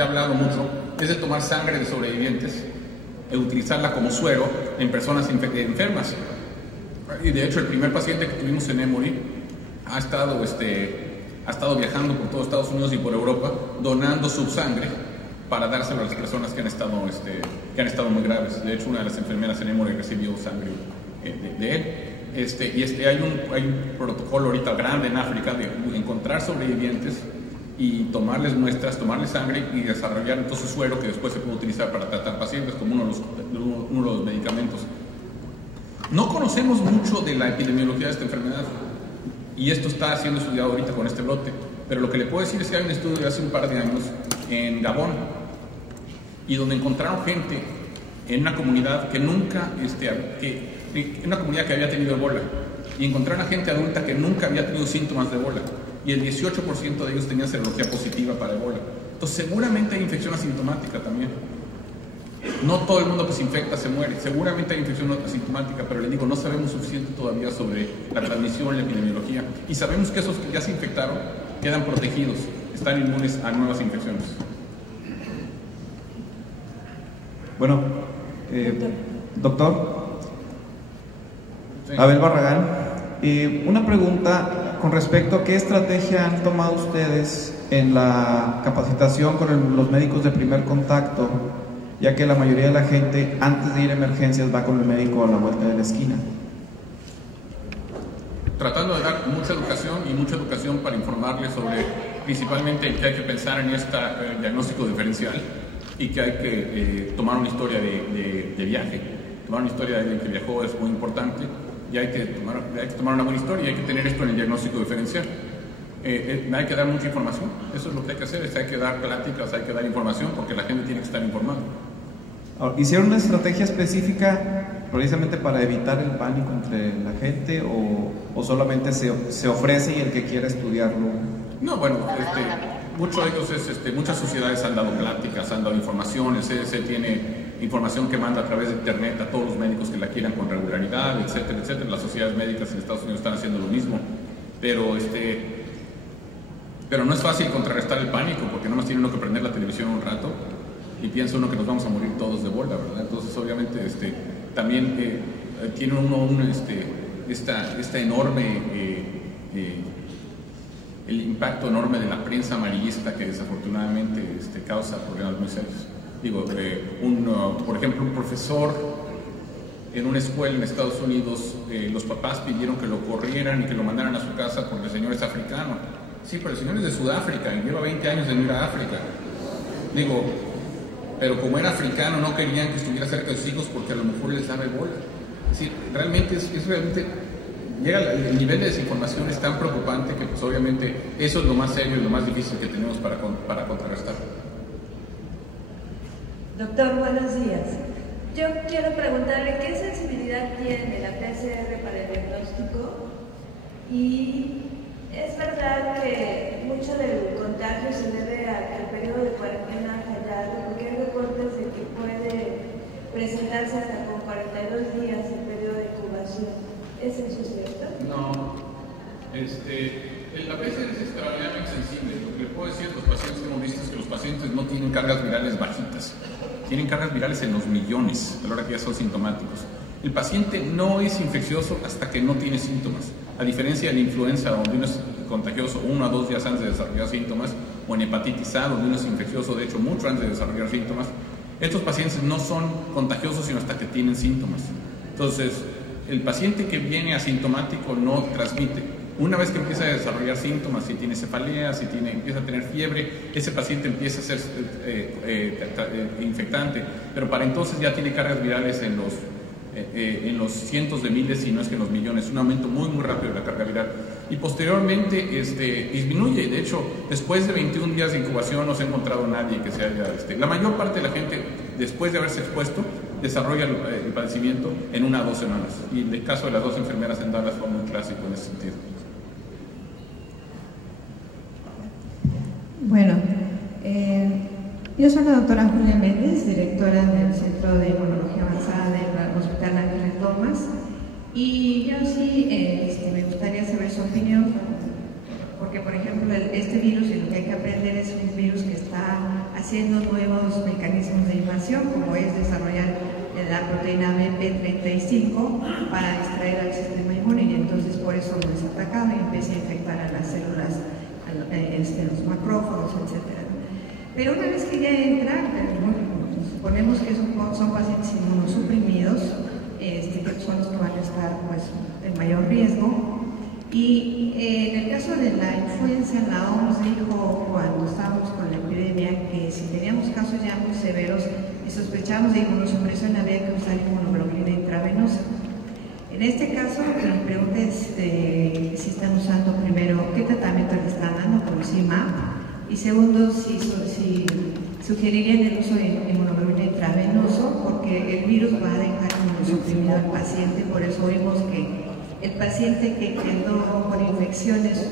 ha hablado mucho es de tomar sangre de sobrevivientes e utilizarla como suero en personas enfermas. Y de hecho, el primer paciente que tuvimos en Emory ha estado viajando por todo Estados Unidos y por Europa donando su sangre para dárselo a las personas que han estado muy graves. De hecho, una de las enfermeras en Emory recibió sangre de él. Hay un protocolo ahorita grande en África de encontrar sobrevivientes y tomarles muestras, tomarles sangre y desarrollar entonces suero que después se puede utilizar para tratar pacientes como uno de los medicamentos. No conocemos mucho de la epidemiología de esta enfermedad y esto está siendo estudiado ahorita con este brote, pero lo que le puedo decir es que hay un estudio de hace un par de años en Gabón y donde encontraron gente en una comunidad una comunidad que había tenido ebola y encontraron a gente adulta que nunca había tenido síntomas de ebola y el 18% de ellos tenían serología positiva para ebola. Entonces seguramente hay infección asintomática también. No todo el mundo que se infecta se muere, seguramente hay infección asintomática, pero les digo, no sabemos suficiente todavía sobre la transmisión, la epidemiología, y sabemos que esos que ya se infectaron quedan protegidos, están inmunes a nuevas infecciones. Bueno, doctor Sí. Abel Barragán, una pregunta con respecto a qué estrategia han tomado ustedes en la capacitación con los médicos de primer contacto, ya que la mayoría de la gente antes de ir a emergencias va con el médico a la vuelta de la esquina. Tratando de dar mucha educación para informarles sobre principalmente que hay que pensar en este diagnóstico diferencial y que hay que tomar una historia de viaje. Tomar una historia de alguien que viajó es muy importante y hay que tomar una buena historia y hay que tener esto en el diagnóstico diferencial. Hay que dar mucha información, eso es lo que hay que hacer, hay que dar pláticas, hay que dar información porque la gente tiene que estar informada. ¿Hicieron una estrategia específica precisamente para evitar el pánico entre la gente o solamente se ofrece y el que quiera estudiarlo? No, bueno, muchos de ellos, muchas sociedades han dado pláticas, han dado información, el CDC tiene información que manda a través de internet a todos los médicos que la quieran con regularidad, etcétera, etcétera. Las sociedades médicas en Estados Unidos están haciendo lo mismo, pero no es fácil contrarrestar el pánico porque no más tiene uno que prender la televisión un rato y piensa uno que nos vamos a morir todos de bola, ¿verdad? Entonces obviamente también tiene uno esta enorme el impacto enorme de la prensa amarillista que desafortunadamente causa problemas muy serios. Digo, por ejemplo, un profesor en una escuela en Estados Unidos, los papás pidieron que lo corrieran y que lo mandaran a su casa porque el señor es africano. Sí, pero el señor es de Sudáfrica y lleva 20 años en ir a África. Digo, pero como era africano no querían que estuviera cerca de sus hijos porque a lo mejor les daba ebola. Es decir, realmente el nivel de desinformación es tan preocupante que pues obviamente eso es lo más serio y lo más difícil que tenemos para contrarrestar. Doctor, buenos días. Yo quiero preguntarle qué sensibilidad tiene la PCR para el diagnóstico y es verdad que mucho del contagio se debe a que el periodo de cuarentena ha fallado, porque hay reportes de que puede presentarse hasta con 42 días el periodo de incubación. ¿Es eso cierto? No. La PCR es extraordinariamente sensible. Lo que le puedo decir a los pacientes que hemos visto es que los pacientes no tienen cargas virales bajitas. Tienen cargas virales en los millones, a la hora que ya son sintomáticos. El paciente no es infeccioso hasta que no tiene síntomas. A diferencia de la influenza, donde uno es contagioso 1 a 2 días antes de desarrollar síntomas, o en hepatitis A, donde uno es infeccioso, de hecho, mucho antes de desarrollar síntomas, estos pacientes no son contagiosos sino hasta que tienen síntomas. Entonces, el paciente que viene asintomático no transmite. Una vez que empieza a desarrollar síntomas, si tiene cefalea, si empieza a tener fiebre, ese paciente empieza a ser infectante, pero para entonces ya tiene cargas virales en los cientos de miles, si no es que en los millones, un aumento muy muy rápido de la carga viral. Y posteriormente disminuye. De hecho, después de 21 días de incubación no se ha encontrado nadie que se haya... la mayor parte de la gente, después de haberse expuesto, desarrolla el padecimiento en 1 a 2 semanas. Y el caso de las 2 enfermeras en Dallas fue muy clásico en ese sentido. Bueno, Yo soy la doctora Julia Méndez, directora del Centro de Inmunología Avanzada del Hospital Ángeles Lomas, y yo sí me gustaría saber su opinión, porque por ejemplo este virus, y lo que hay que aprender, es un virus que está haciendo nuevos mecanismos de invasión, como es desarrollar la proteína BP35 para distraer al sistema inmune, y entonces por eso lo es atacado y empieza a infectar a las células, los macrófagos, etc. Pero una vez que ya entra, suponemos que son pacientes inmunosuprimidos, que son los que van a estar pues, en mayor riesgo. Y en el caso de la influenza, la OMS dijo cuando estábamos con la epidemia que si teníamos casos ya muy severos y sospechamos de inmunosupresión, había que usar inmunoglobulina intravenosa. En este caso, la pregunta es si están usando primero, ¿qué tratamiento le están dando con CIMAP? Y segundo, si sugerirían el uso de inmunoglobulina intravenoso, porque el virus va a dejar inmunosuprimido al paciente, por eso vimos que el paciente que quedó con infecciones,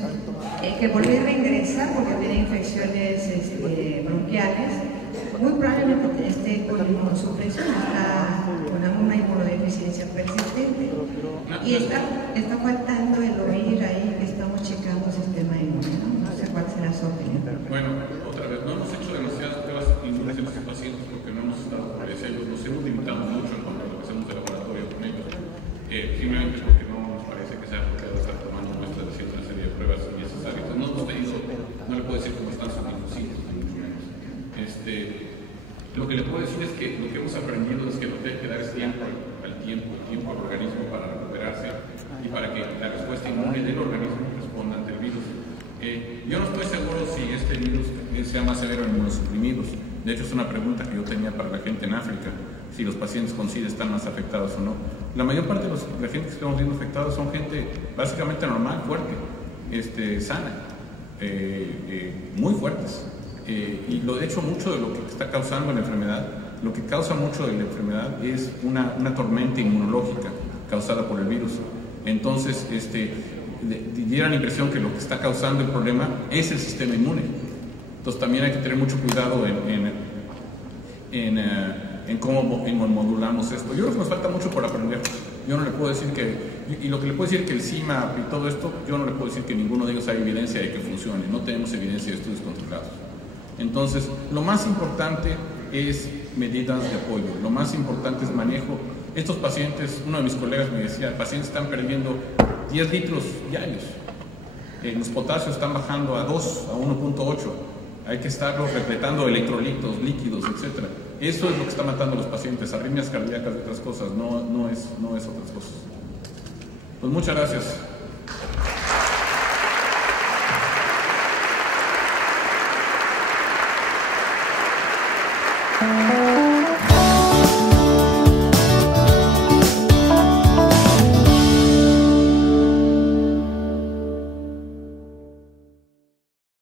que volvió a ingresar porque tenía infecciones bronquiales, muy probablemente esté con inmunosupresión, está con una inmunodeficiencia persistente. Y está faltando el oír ahí que estamos checando el sistema inmune, ¿no? No sé cuál será su opinión. Bueno, otra vez, no hemos hecho demasiadas pruebas inmunes en estos pacientes porque no hemos estado por ellos, nos hemos limitado mucho en cuanto a lo que hacemos de laboratorio con ellos, simplemente porque no nos parece que sea apropiado estar tomando muestras de cierta serie de pruebas innecesarias. No hemos tenido, no le puedo decir cómo están sus síntomas, ni mucho menos. Lo que le puedo decir es que lo que hemos aprendido es que lo que hay que dar es tiempo al organismo para recuperarse y para que la respuesta inmune del organismo responda ante el virus. Yo no estoy seguro si este virus sea más severo en inmunosuprimidos. De hecho, es una pregunta que yo tenía para la gente en África, si los pacientes con SIDA están más afectados o no. La mayor parte de los pacientes que estamos viendo afectados son gente básicamente normal, fuerte, sana, muy fuertes. Y de hecho, mucho de lo que está causando la enfermedad, lo que causa mucho de la enfermedad es una tormenta inmunológica causada por el virus. Entonces, diera la impresión que lo que está causando el problema es el sistema inmune. Entonces también hay que tener mucho cuidado en cómo modulamos esto. Yo creo que nos falta mucho por aprender. Yo no le puedo decir y lo que le puedo decir que el CIMAP y todo esto, yo no le puedo decir que ninguno de ellos hay evidencia de que funcione. No tenemos evidencia de estudios controlados. Entonces, lo más importante es medidas de apoyo, lo más importante es manejo. Estos pacientes, uno de mis colegas me decía, pacientes están perdiendo 10 litros diarios, los potasios están bajando a 2, a 1.8, hay que estarlos repletando electrolitos, líquidos, etc. Eso es lo que está matando a los pacientes, arritmias cardíacas y otras cosas, no es otras cosas. Pues muchas gracias.